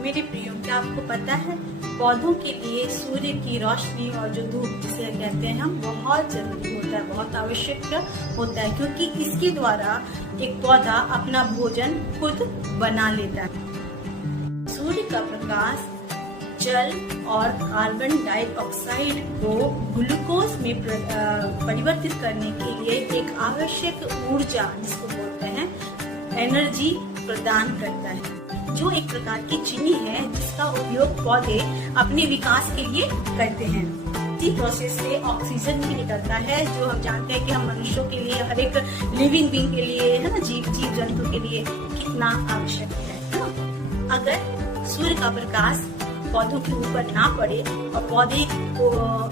मेरे प्रियो, क्या आपको पता है पौधों के लिए सूर्य की रोशनी और जो धूप जिसे कहते हैं हम बहुत जरूरी होता है, बहुत आवश्यक होता है, क्योंकि इसके द्वारा एक पौधा अपना भोजन खुद बना लेता है। सूर्य का प्रकाश जल और कार्बन डाइऑक्साइड को ग्लूकोज में परिवर्तित करने के लिए एक आवश्यक ऊर्जा, जिसको बोलते हैं एनर्जी, प्रदान करता है, जो एक प्रकार की चीनी है जिसका उपयोग पौधे अपने विकास के लिए करते हैं। इसी प्रोसेस से ऑक्सीजन भी निकलता है, जो हम जानते हैं कि हम मनुष्यों के लिए, हर एक लिविंग बीइंग के लिए, है ना, जीव जंतु के लिए कितना आवश्यक है ना। अगर सूर्य का प्रकाश पौधों के ऊपर ना पड़े और पौधे को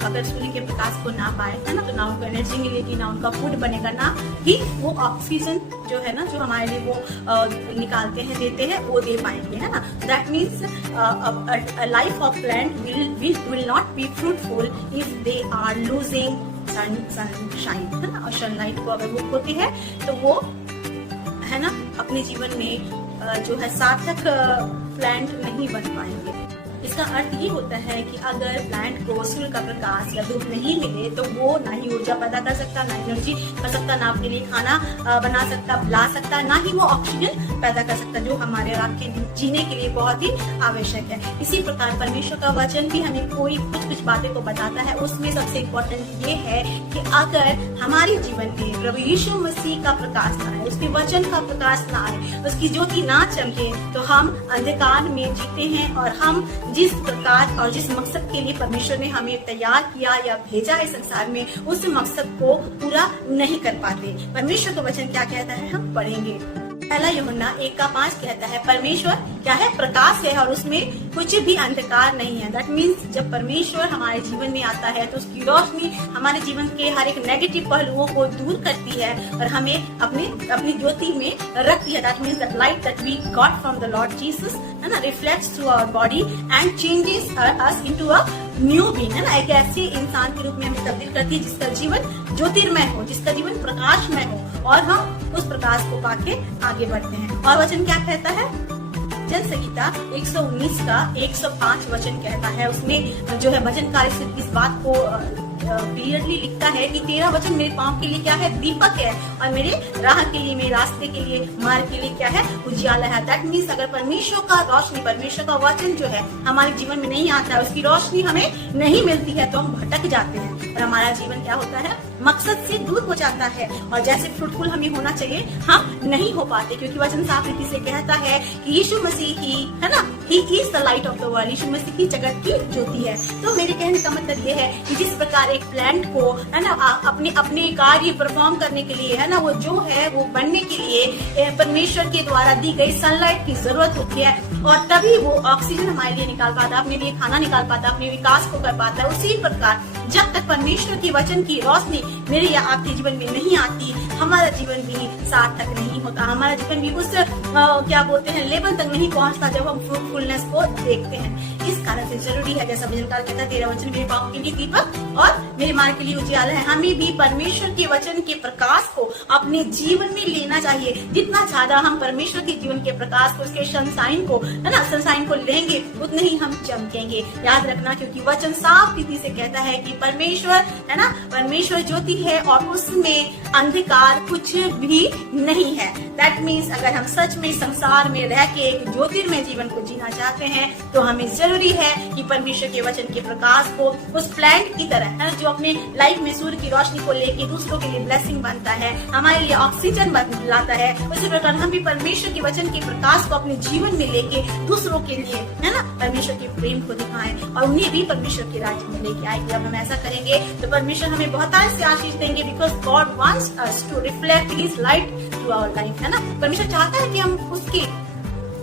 अगर सूर्य के प्रकाश को ना पाए, है ना, तो ना उनको एनर्जी मिलेगी, ना उनका फूड बनेगा, ना ही वो ऑक्सीजन जो है ना, जो हमारे लिए वो निकालते हैं, देते हैं, वो दे पाएंगे, है ना। That means life of plant will not be fruitful if they are losing sunshine, है ना। और सनलाइट को अगर वो खोते हैं तो वो, है ना, अपने जीवन में जो है सार्थक प्लांट नहीं बन पाएंगे। इसका अर्थ ये होता है कि अगर प्लांट को सूर्य का प्रकाश या धूप नहीं मिले तो वो ना ही ऊर्जा पैदा कर सकता, ना एनर्जी कर सकता, ना अपने लिए खाना बना सकता, ला सकता, ना ही वो ऑक्सीजन पैदा कर सकता, जो हमारे और आपके जीने के लिए बहुत ही आवश्यक है। इसी प्रकार परमेश्वर का वचन भी हमें कुछ बातें को बताता है। उसमें सबसे इम्पोर्टेंट ये है कि अगर हमारे जीवन में प्रभु यीशु मसीह का प्रकाश ना आए, उसके वचन का प्रकाश ना आए, उसकी ज्योति ना चमके, तो हम अंधकार में जीते हैं और हम जिस प्रकार और जिस मकसद के लिए परमेश्वर ने हमें तैयार किया या भेजा है संसार में, उस मकसद को पूरा नहीं कर पाते। परमेश्वर का वचन क्या कहता है, हम पढ़ेंगे। पहला यूहन्ना 1:5 कहता है, परमेश्वर क्या है, प्रकाश है और उसमें कुछ भी अंधकार नहीं है। दैट मीन्स जब परमेश्वर हमारे जीवन में आता है तो उसकी रोशनी हमारे जीवन के हर एक नेगेटिव पहलुओं को दूर करती है और हमें अपनी ज्योति में रखती है। That means that light that we got from the lord Jesus, है ना, reflects through our body and changes us into a new being, है ना, एक ऐसे इंसान के रूप में हमें तब्दील करती है जिसका जीवन ज्योतिर्मय हो, जिसका जीवन प्रकाशमय हो, और हम उस प्रकाश को पाके आगे बढ़ते हैं। और वचन क्या कहता है, जनसंहिता 119 का 105 वचन कहता है, उसमें जो है वचनकार इस बात को क्लियरली लिखता है कि तेरा वचन मेरे पांव के लिए क्या है, दीपक है, और मेरे राह के लिए, मेरे रास्ते के लिए, मार्ग के लिए क्या है, उजियाला है। दैट मीन्स अगर परमेश्वर का रोशनी, परमेश्वर का वचन जो है हमारे जीवन में नहीं आता है, उसकी रोशनी हमें नहीं मिलती है, तो हम भटक जाते हैं और हमारा जीवन क्या होता है, मकसद से दूर हो जाता है, और जैसे फ्रूटफुल हमें होना चाहिए हम नहीं हो पाते, क्योंकि वचन साफ रीति से कहता है कि यीशु मसीह ही, है ना, he is the light of the world, Yeshu Masih की जगत की ज्योति है। तो मेरे कहने का मतलब ये है कि जिस प्रकार एक प्लांट को, है ना, अपने कार्य परफॉर्म करने के लिए, है ना, वो जो है वो बनने के लिए परमेश्वर के द्वारा दी गई सनलाइट की जरूरत होती है, और तभी वो ऑक्सीजन हमारे लिए निकाल पाता, अपने लिए खाना निकाल पाता, अपने विकास को कर पाता है। उसी प्रकार जब तक परमेश्वर की वचन की रोशनी मेरे या आपके जीवन में नहीं आती, हमारा जीवन भी सार्थक नहीं होता, हमारा जीवन भी उस क्या बोलते हैं लेवल तक नहीं पहुंचता जब हम फ्रूटफुलनेस को देखते हैं। इस कारण से जरूरी है, जैसा भजनकार कहता है, तेरा वचन मेरे पांव के लिए दीपक और मेरे मार्ग के लिए उजियाला है। हमें भी परमेश्वर के वचन के प्रकाश को अपने जीवन में लेना चाहिए। जितना ज्यादा हम परमेश्वर के जीवन के प्रकाश को, उसके सनशाइन को, है ना, सनशाइन को लेंगे, उतने ही हम चमकेंगे। याद रखना, क्योंकि वचन साफ रीति से कहता है कि परमेश्वर, है ना, परमेश्वर ज्योति है और उसमें अंधकार कुछ भी नहीं है। दैट मीन्स अगर हम सच में संसार में रह के एक ज्योतिर्मय जीवन को जीना चाहते हैं तो हमें जरूरी है कि परमेश्वर के वचन के प्रकाश को उस प्लांट की तरह, है, जो अपने लाइफ में सूर्य की रोशनी को लेके दूसरों के लिए ब्लेसिंग बनता है, हमारे लिए ऑक्सीजन लाता है, उसी प्रकार हम भी परमेश्वर के वचन के प्रकाश को अपने जीवन में लेके दूसरों के लिए, है ना, परमेश्वर के प्रेम को दिखाएं और उन्हें भी परमेश्वर के राज्य में लेके आए। जब हम ऐसा करेंगे तो परमेश्वर हमें बहुत से आशीष देंगे, because God wants us to reflect his light through our life, है ना। परमेश्वर चाहता है कि हम उसकी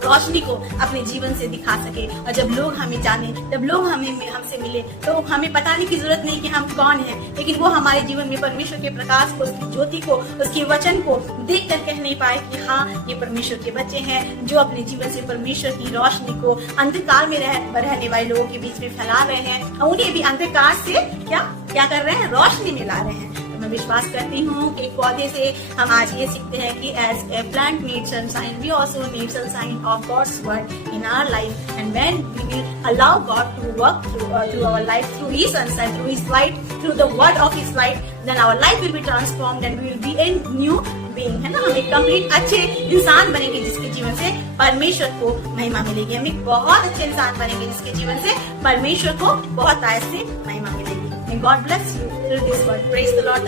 रोशनी को अपने जीवन से दिखा सके, और जब लोग हमें जाने, जब लोग हमसे मिले, तो हमें बताने की जरूरत नहीं कि हम कौन हैं, लेकिन वो हमारे जीवन में परमेश्वर के प्रकाश को, उसकी ज्योति को, उसके वचन को देख कर कह नहीं पाए कि हाँ, ये परमेश्वर के बच्चे हैं जो अपने जीवन से परमेश्वर की रोशनी को अंधकार में रहने वाले लोगों के बीच में फैला रहे हैं, और उन्हें भी अंधकार से क्या कर रहे हैं, रोशनी में ला रहे हैं। मैं विश्वास करती हूँ कि पौधे से हम आज ये सीखते हैं कि as a plant needs sunshine, we also need sunshine of God's word in our life, and when we will allow God to work through our life, through his sunshine, through his light, through the word of his light, then our life will be transformed and we will be a new being, है ना। हम एक complete अच्छे इंसान बनेंगे जिसके जीवन से परमेश्वर को महिमा मिलेगी। हम एक बहुत अच्छे इंसान बनेंगे जिसके जीवन से परमेश्वर को बहुत आयत से महिमा मिलेगी। May God bless you through this word. Praise the Lord.